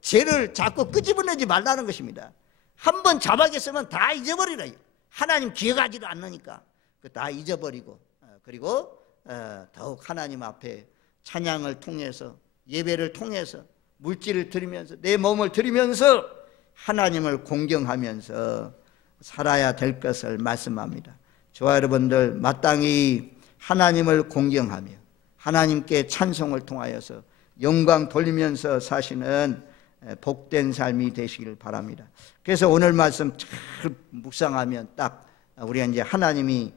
죄를 자꾸 끄집어내지 말라는 것입니다. 한번 잡아겠으면 다 잊어버리라. 하나님 기억하지도 않으니까 다 잊어버리고, 그리고 더욱 하나님 앞에 찬양을 통해서, 예배를 통해서, 물질을 드리면서, 내 몸을 드리면서 하나님을 공경하면서 살아야 될 것을 말씀합니다. 저와 여러분들 마땅히 하나님을 공경하며 하나님께 찬송을 통하여서 영광 돌리면서 사시는 복된 삶이 되시길 바랍니다. 그래서 오늘 말씀 잘 묵상하면 딱 우리가 이제 하나님이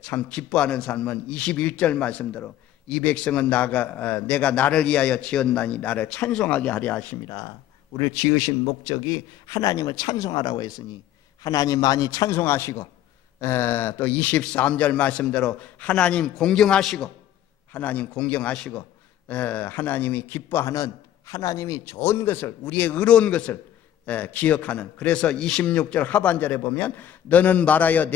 참 기뻐하는 삶은 21절 말씀대로 이 백성은 내가 나를 위하여 지었나니 나를 찬송하게 하려 하심이라. 우리를 지으신 목적이 하나님을 찬송하라고 했으니 하나님 많이 찬송하시고, 또 23절 말씀대로 하나님 공경하시고 하나님이 기뻐하는, 하나님이 좋은 것을, 우리의 의로운 것을 기억하는. 그래서 26절 하반절에 보면 너는 말하여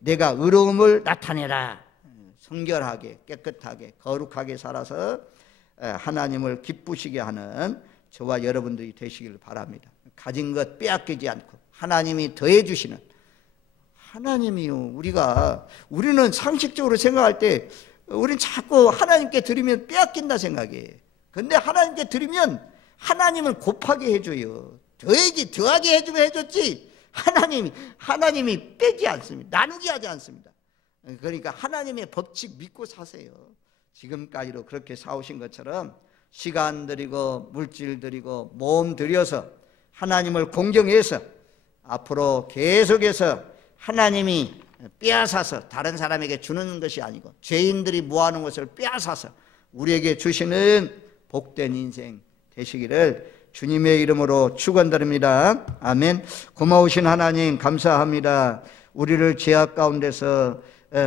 내가 의로움을 나타내라. 성결하게 깨끗하게 거룩하게 살아서 하나님을 기쁘시게 하는 저와 여러분들이 되시길 바랍니다. 가진 것 빼앗기지 않고 하나님이 더해 주시는, 하나님이요. 우리는 상식적으로 생각할 때 우리는 자꾸 하나님께 드리면 빼앗긴다 생각해. 근데 하나님께 드리면 하나님은 곱하게 해줘요. 더하게 해주면 해줬지 하나님이 빼지 않습니다. 나누게 하지 않습니다. 그러니까 하나님의 법칙 믿고 사세요. 지금까지도 그렇게 사오신 것처럼 시간 드리고 물질 드리고 몸 들여서 하나님을 공경해서 앞으로 계속해서 하나님이 빼앗아서 다른 사람에게 주는 것이 아니고 죄인들이 모아놓은 것을 빼앗아서 우리에게 주시는 복된 인생 되시기를 주님의 이름으로 축원드립니다. 아멘. 고마우신 하나님 감사합니다. 우리를 죄악 가운데서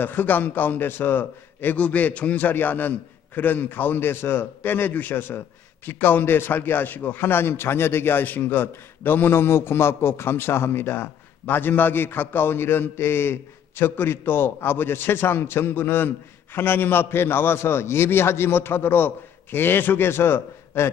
흑암 가운데서 애굽에 종살이하는 그런 가운데서 빼내주셔서 빛 가운데 살게 하시고 하나님 자녀 되게 하신 것 너무너무 고맙고 감사합니다. 마지막이 가까운 이런 때에 적그리 또 아버지 세상 정부는 하나님 앞에 나와서 예비하지 못하도록 계속해서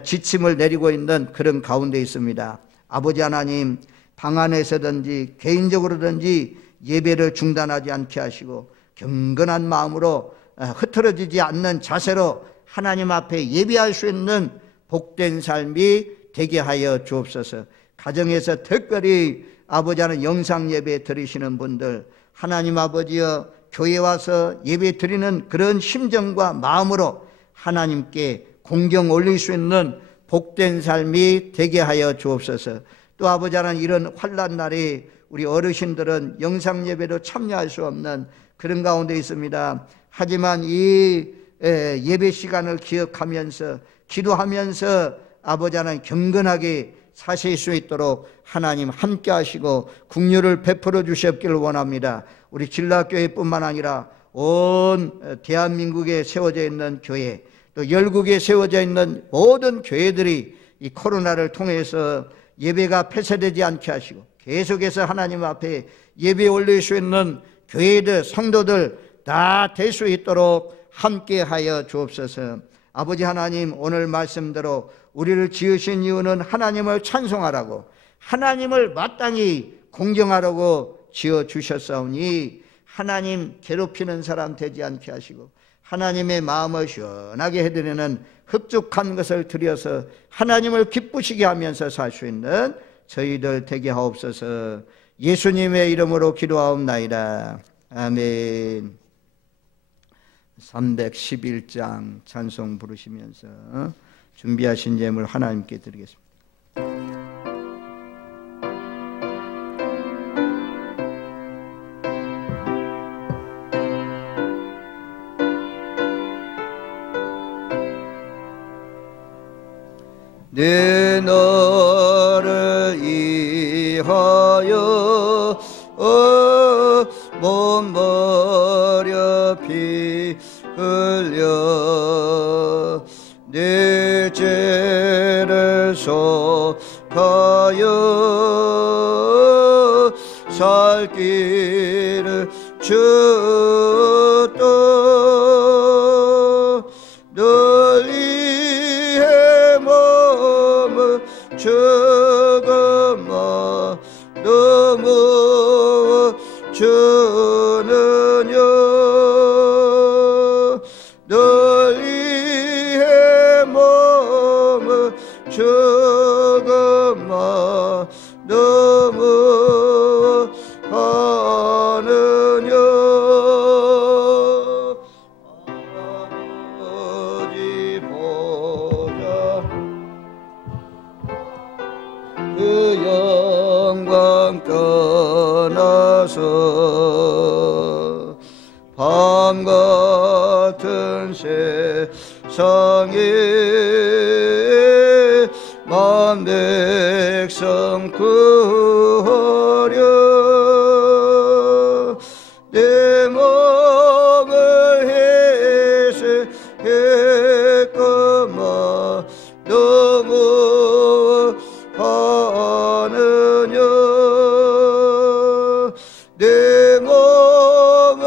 지침을 내리고 있는 그런 가운데 있습니다. 아버지 하나님 방 안에서든지 개인적으로든지 예배를 중단하지 않게 하시고 경건한 마음으로 흐트러지지 않는 자세로 하나님 앞에 예배할 수 있는 복된 삶이 되게 하여 주옵소서. 가정에서 특별히 아버지 하나님 영상 예배 드리시는 분들 하나님 아버지여 교회 와서 예배 드리는 그런 심정과 마음으로 하나님께 공경 올릴 수 있는 복된 삶이 되게 하여 주옵소서. 또 아버지 하나님 이런 환난 날에 우리 어르신들은 영상 예배로 참여할 수 없는 그런 가운데 있습니다. 하지만 이 예배 시간을 기억하면서 기도하면서 아버지 하나님 경건하게 사실 수 있도록 하나님 함께 하시고 긍휼을 베풀어 주셨기를 원합니다. 우리 진락교회뿐만 아니라 온 대한민국에 세워져 있는 교회 또 열국에 세워져 있는 모든 교회들이 이 코로나를 통해서 예배가 폐쇄되지 않게 하시고 계속해서 하나님 앞에 예배 올릴 수 있는 교회들 성도들 다 될 수 있도록 함께 하여 주옵소서. 아버지 하나님 오늘 말씀대로 우리를 지으신 이유는 하나님을 찬송하라고 하나님을 마땅히 공경하라고 지어주셨사오니 하나님 괴롭히는 사람 되지 않게 하시고 하나님의 마음을 시원하게 해드리는 흡족한 것을 드려서 하나님을 기쁘시게 하면서 살 수 있는 저희들 되게 하옵소서. 예수님의 이름으로 기도하옵나이다. 아멘. 311장 찬송 부르시면서 준비하신 예물 하나님께 드리겠습니다. 내 너를 위하여 몸 버려 피 흘려 내 죄를 속하여 살 길을 주었다. 널 위해 몸을 죽음아 너무 주느냐. 널 위해 몸을 죽음아 너무 하느냐. 아버지 보자 그 영광 떠나서 밤 같은 세상에 만 백성 구하려 내 몸을 해세했건만 너무 하느냐. 내 몸을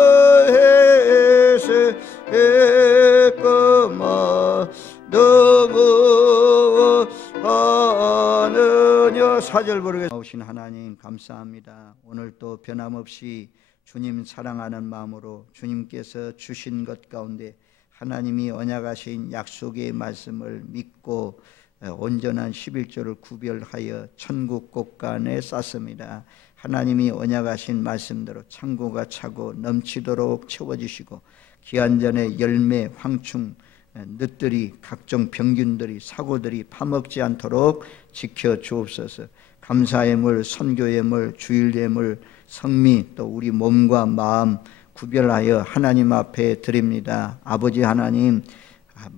해세했건만 너무 하느냐. 4절 부르겠습니다. 오신 하나님 감사합니다. 오늘 또 변함없이 주님 사랑하는 마음으로 주님께서 주신 것 가운데 하나님이 언약하신 약속의 말씀을 믿고 온전한 11조를 구별하여 천국 곳간에 쌌습니다. 하나님이 언약하신 말씀대로 창고가 차고 넘치도록 채워주시고 기한전에 열매, 황충, 늦들이 각종 병균들이 사고들이 파먹지 않도록 지켜주옵소서. 감사의 물, 선교의 물, 주일의 물, 성미 또 우리 몸과 마음 구별하여 하나님 앞에 드립니다. 아버지 하나님,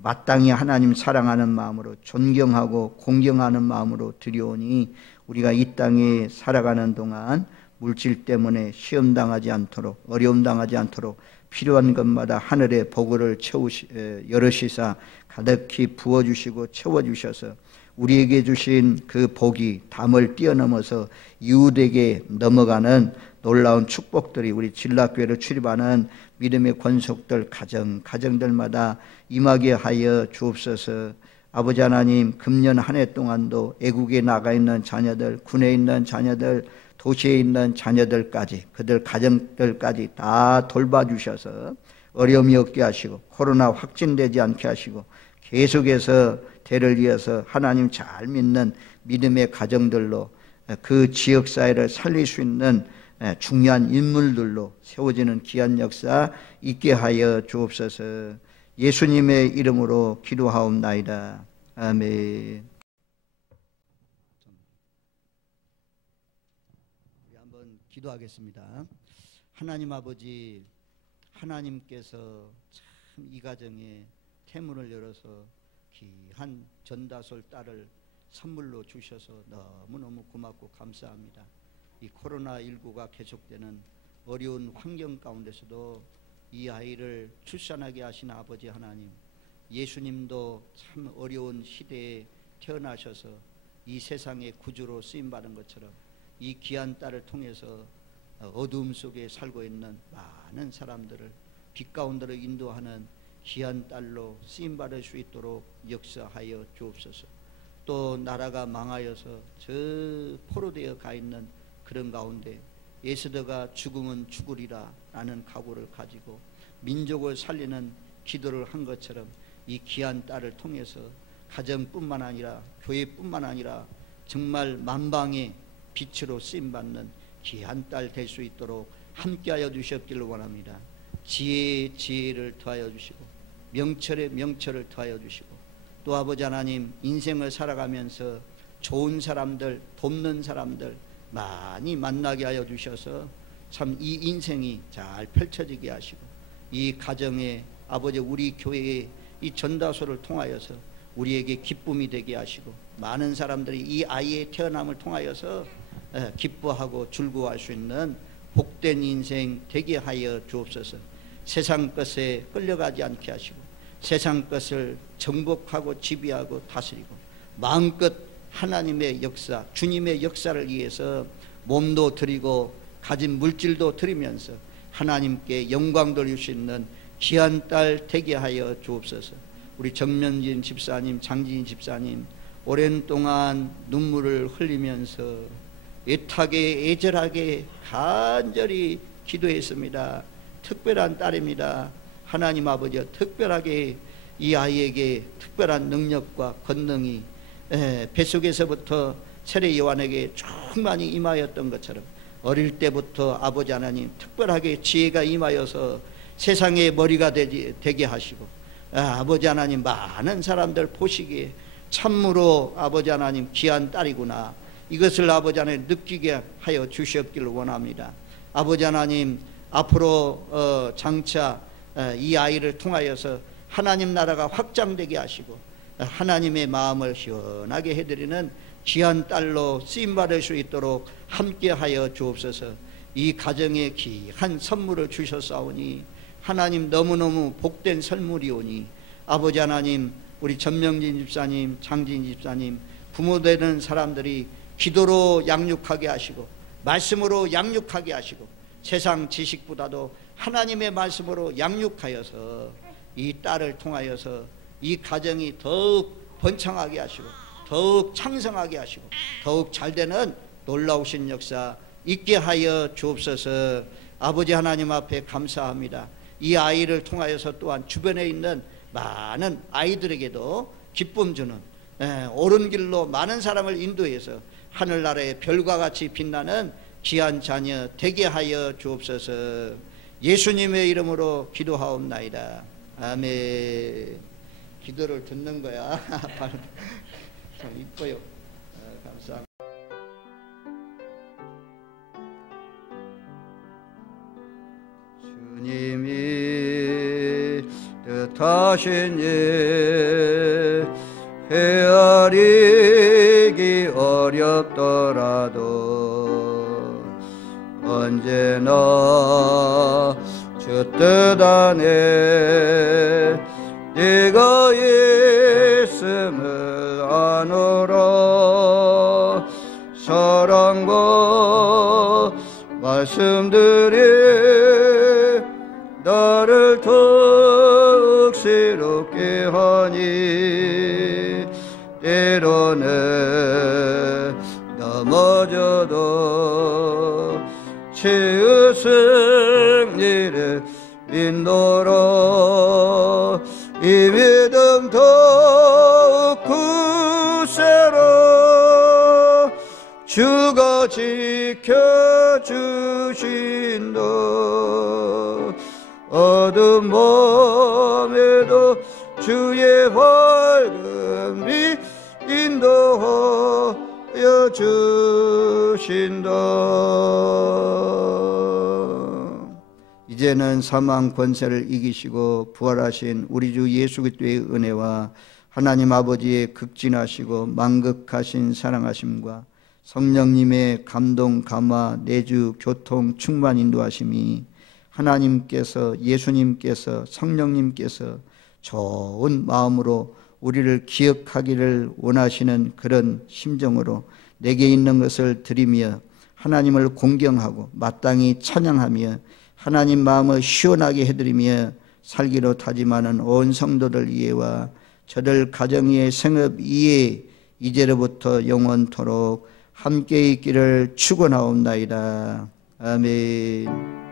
마땅히 하나님 사랑하는 마음으로 존경하고 공경하는 마음으로 드려오니 우리가 이 땅에 살아가는 동안 물질 때문에 시험당하지 않도록 어려움 당하지 않도록 필요한 것마다 하늘의 복을 열으시사 가득히 부어주시고 채워주셔서 우리에게 주신 그 복이 담을 뛰어넘어서 이웃에게 넘어가는 놀라운 축복들이 우리 진락교회를 출입하는 믿음의 권속들 가정들마다 임하게 하여 주옵소서. 아버지 하나님, 금년 한 해 동안도 애국에 나가 있는 자녀들, 군에 있는 자녀들, 도시에 있는 자녀들까지 그들 가정들까지 다 돌봐주셔서 어려움이 없게 하시고 코로나 확진되지 않게 하시고 계속해서 대를 이어서 하나님 잘 믿는 믿음의 가정들로 그 지역사회를 살릴 수 있는 중요한 인물들로 세워지는 귀한 역사 있게 하여 주옵소서. 예수님의 이름으로 기도하옵나이다. 아멘. 우리 한번 기도하겠습니다. 하나님 아버지, 하나님께서 참 이 가정에 태문을 열어서 귀한 전다솔 딸을 선물로 주셔서 너무너무 고맙고 감사합니다. 이 코로나19가 계속되는 어려운 환경 가운데서도 이 아이를 출산하게 하신 아버지 하나님, 예수님도 참 어려운 시대에 태어나셔서 이 세상의 구주로 쓰임받은 것처럼 이 귀한 딸을 통해서 어두움 속에 살고 있는 많은 사람들을 빛 가운데로 인도하는 귀한 딸로 쓰임받을 수 있도록 역사하여 주옵소서. 또 나라가 망하여서 저 포로되어 가 있는 그런 가운데 에스더가 죽으면 죽으리라 라는 각오를 가지고 민족을 살리는 기도를 한 것처럼 이 귀한 딸을 통해서 가정뿐만 아니라 교회뿐만 아니라 정말 만방의 빛으로 쓰임받는 귀한 딸 될 수 있도록 함께하여 주셨기를 원합니다. 지혜를 더하여 주시고 명철을 더하여 주시고 또 아버지 하나님, 인생을 살아가면서 좋은 사람들, 돕는 사람들 많이 만나게 하여 주셔서 참 이 인생이 잘 펼쳐지게 하시고 이 가정에 아버지 우리 교회의 이 전다소를 통하여서 우리에게 기쁨이 되게 하시고 많은 사람들이 이 아이의 태어남을 통하여서 기뻐하고 즐거워할 수 있는 복된 인생 되게 하여 주옵소서. 세상 것에 끌려가지 않게 하시고 세상 것을 정복하고 지배하고 다스리고 마음껏 하나님의 역사, 주님의 역사를 위해서 몸도 드리고 가진 물질도 드리면서 하나님께 영광 돌릴 수 있는 귀한 딸 되게 하여 주옵소서. 우리 정면진 집사님, 장진 집사님 오랜 동안 눈물을 흘리면서 애타게 애절하게 간절히 기도했습니다. 특별한 딸입니다. 하나님 아버지, 특별하게 이 아이에게 특별한 능력과 권능이 뱃속에서부터 세례 요한에게 충만히 임하였던 것처럼 어릴 때부터 아버지 하나님 특별하게 지혜가 임하여서 세상의 머리가 되게 하시고 아버지 하나님 많은 사람들 보시기에 참으로 아버지 하나님 귀한 딸이구나, 이것을 아버지 하나님 느끼게 하여 주시옵기를 원합니다. 아버지 하나님 앞으로 장차 이 아이를 통하여서 하나님 나라가 확장되게 하시고 하나님의 마음을 시원하게 해드리는 귀한 딸로 쓰임받을 수 있도록 함께하여 주옵소서. 이 가정에 귀한 선물을 주셨사오니 하나님 너무너무 복된 선물이오니 아버지 하나님, 우리 전명진 집사님, 장진 집사님 부모되는 사람들이 기도로 양육하게 하시고 말씀으로 양육하게 하시고 세상 지식보다도 하나님의 말씀으로 양육하여서 이 딸을 통하여서 이 가정이 더욱 번창하게 하시고 더욱 창성하게 하시고 더욱 잘되는 놀라우신 역사 있게 하여 주옵소서. 아버지 하나님 앞에 감사합니다. 이 아이를 통하여서 또한 주변에 있는 많은 아이들에게도 기쁨 주는 옳은 길로 많은 사람을 인도해서 하늘나라의 별과 같이 빛나는 귀한 자녀 되게 하여 주옵소서. 예수님의 이름으로 기도하옵나이다. 아멘. 기도를 듣는 거야. 참 이뻐요. 감사합니다. 주님이 뜻하신 일 헤아리기 어렵더라도 언제나 주 뜻 안에 네가 있음을 아노라. 사랑과 말씀들이 나를 더욱 새롭게 하니 때로는 넘어져도 치유 승리를 믿노라. 이 믿음 더욱 굳세라. 주가 지켜주신다. 어두운 밤에도 주의 밝은 빛 인도하여 주신다. 이제는 사망 권세를 이기시고 부활하신 우리 주 예수 그리스도의 은혜와 하나님 아버지의 극진하시고 만극하신 사랑하심과 성령님의 감동 감화 내주 교통 충만 인도하심이 하나님께서 예수님께서 성령님께서 좋은 마음으로 우리를 기억하기를 원하시는 그런 심정으로 내게 있는 것을 드리며 하나님을 공경하고 마땅히 찬양하며 하나님 마음을 시원하게 해드리며 살기로 다짐하는 온 성도들 이해와 저들 가정 이해 생업 이해 이제로부터 영원토록 함께 있기를 축원하옵나이다. 아멘.